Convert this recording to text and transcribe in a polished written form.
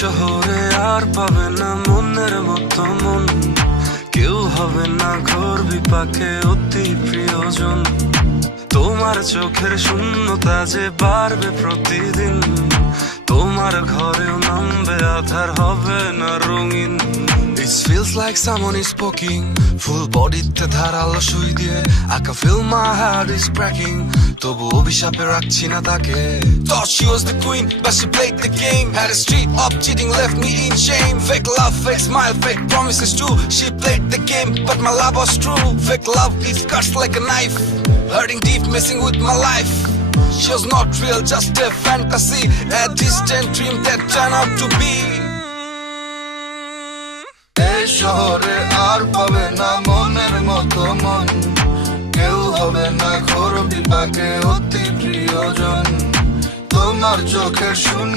শহরে আর পাবে না মনের মতো মন, কেউ হবে না ঘর বিপাকে অতি প্রিয়জন। তোমার চোখের শূন্যতা যে বাড়বে প্রতিদিন, তোমার ঘরেও নামবে আধার, হবে না রঙিন। It feels like someone is poking, full bodyতে ধারালো সুই দিয়ে। I can feel my heart is cracking, তবু অভিশাপে রাখছি না তাকে। Thought she was the queen, but she played the game. Had a street up cheating, left me in shame. Fake love, fake smile, fake promises too. She played the game, but my love was true. Fake love, it cuts like a knife, hurting deep, messing with my life. She was not real, just a fantasy, a distant dream that turned out to be. এই শহরে আর পাবে না মনের মতো মন, কেউ হবে না ঘোর বিপাকে অতি প্রিয়জন। তোমার চোখের শূন্য